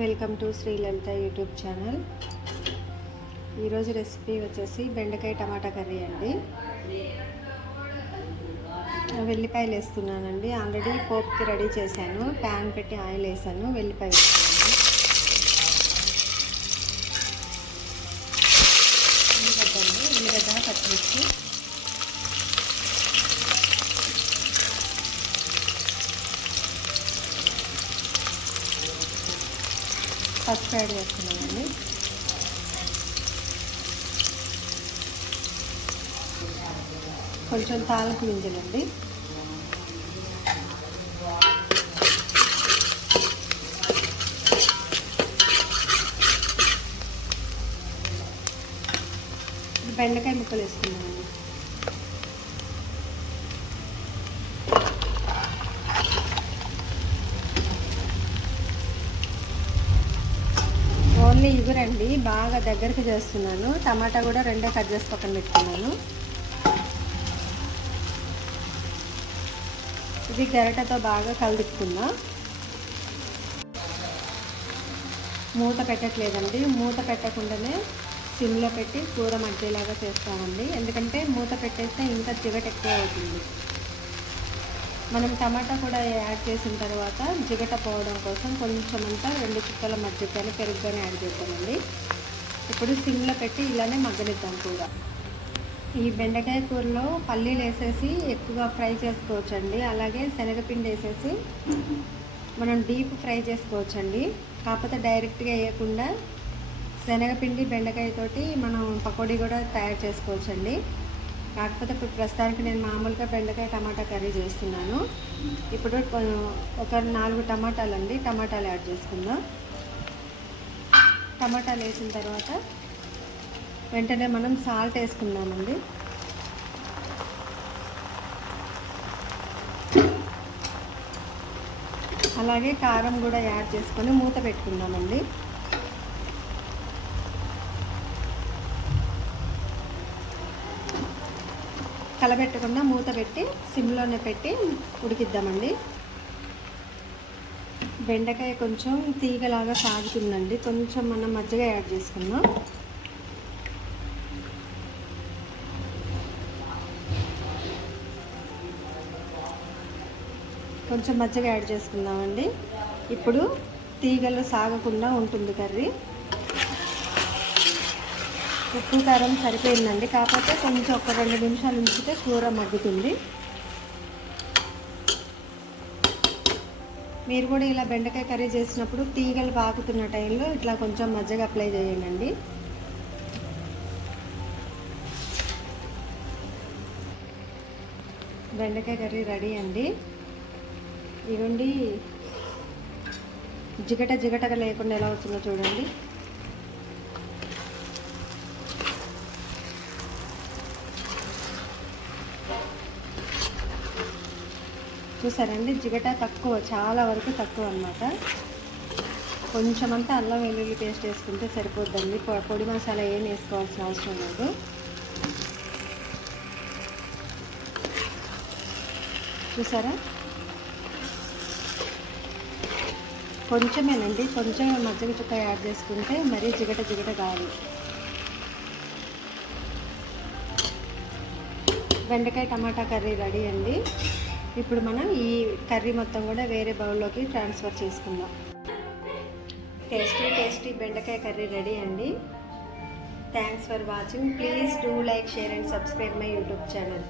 Welcome to Sri Lalitha YouTube channel. ఈరోజు recipe వచ్చేసి బెండకాయ టమాటా కర్రీ అండి. వెల్లిపాయలు వేస్తున్నానండి. ఆల్రెడీ పోపుకి రెడీ చేశాను. ప్యాన్ పెట్టి ఆయిల్ వేసాను. వెల్లిపాయ వేస్తున్నాను. ఉల్లిగడ్డ పచ్చిమిర్చి, పసుపు యాడ్ చేస్తున్నానండి. కొంచెం తాలింపు గింజలండి. బెండకాయ ముక్కలు వేసుకున్నామండి. ఓన్లీ ఇగురండి, బాగా దగ్గరికి చేస్తున్నాను. టమాటా కూడా రెండే కట్ చేసి పక్కన పెట్టుకున్నాను. ఇది గరిటెతో బాగా కలుపుకుందాం. మూత పెట్టట్లేదండి. మూత పెట్టకుండానే సిమ్లో పెట్టి కూర మధ్యలాగా చేస్తామండి. ఎందుకంటే మూత పెట్టేస్తే ఇంకా జిగట ఎక్కువ అవుతుంది. మనం టమాటా కూడా యాడ్ చేసిన తర్వాత జిగట పోవడం కోసం కొంచెం అంతా 2 చుక్కల మజ్జిగని పెరుగుగానే యాడ్ చేద్దామండి. ఇప్పుడు సిమ్లో పెట్టి ఇలానే మగ్గనిద్దాం కూర. ఈ బెండకాయ కూరలో పల్లీలు వేసేసి ఎక్కువగా ఫ్రై చేసుకోవచ్చండి. అలాగే శనగపిండి వేసేసి మనం డీప్ ఫ్రై చేసుకోవచ్చండి. కాకపోతే డైరెక్ట్గా వేయకుండా శనగపిండి బెండకాయతోటి మనం పకోడీ కూడా తయారు చేసుకోవచ్చండి. కాకపోతే ఇప్పుడు ప్రస్తుతానికి నేను మామూలుగా బెండకాయ టమాటా కర్రీ చేస్తున్నాను. ఇప్పుడు ఒక 4 టమాటాలండి. టమాటాలు యాడ్ చేసుకుందాం. టమాటాలు వేసిన తర్వాత వెంటనే మనం సాల్ట్ వేసుకుందామండి. అలాగే కారం కూడా యాడ్ చేసుకొని మూత పెట్టుకుందామండి. కలబెట్టకుండా మూత పెట్టి సిమ్లోనే పెట్టి ఉడికిద్దామండి. బెండకాయ కొంచెం తీగలాగా సాగుతుందండి. కొంచెం మనం మజ్జిగ యాడ్ చేసుకుందాం. కొంచెం మజ్జిగ యాడ్ చేసుకుందామండి. ఇప్పుడు తీగలు సాగకుండా ఉంటుంది కర్రీ. ఉప్పు కారం సరిపోయిందండి. కాకపోతే కొంచెం ఒక 2 నిమిషాలు ఉంచితే కూర మగ్గుతుంది. మీరు కూడా ఇలా బెండకాయ కర్రీ చేసినప్పుడు తీగలు పాకుతున్న టైంలో ఇట్లా కొంచెం మజ్జిగ అప్లై చేయండి. బెండకాయ కర్రీ రెడీ అండి. ఇవ్వండి, జిగటగా లేకుండా ఎలా అవుతుందో చూడండి. చూసారండి, జిగట తక్కువ, చాలా వరకు తక్కువ అన్నమాట. కొంచెం అంతా అల్లం వెల్లుల్లి పేస్ట్ వేసుకుంటే సరిపోద్దండి. పొడి మసాలా ఏం వేసుకోవాల్సిన అవసరం లేదు. చూసారా, కొంచెమేనండి. కొంచెం మజ్జిగ చుక్క యాడ్ చేసుకుంటే మరీ జిగట కాదు. బెండకాయ టమాటా కర్రీ రెడీ అండి. ఇప్పుడు మనం ఈ కర్రీ మొత్తం కూడా వేరే బౌల్లోకి ట్రాన్స్ఫర్ చేసుకుందాం. టేస్టీ బెండకాయ కర్రీ రెడీ అండి. Thanks for watching. Please do like, share and subscribe my YouTube channel.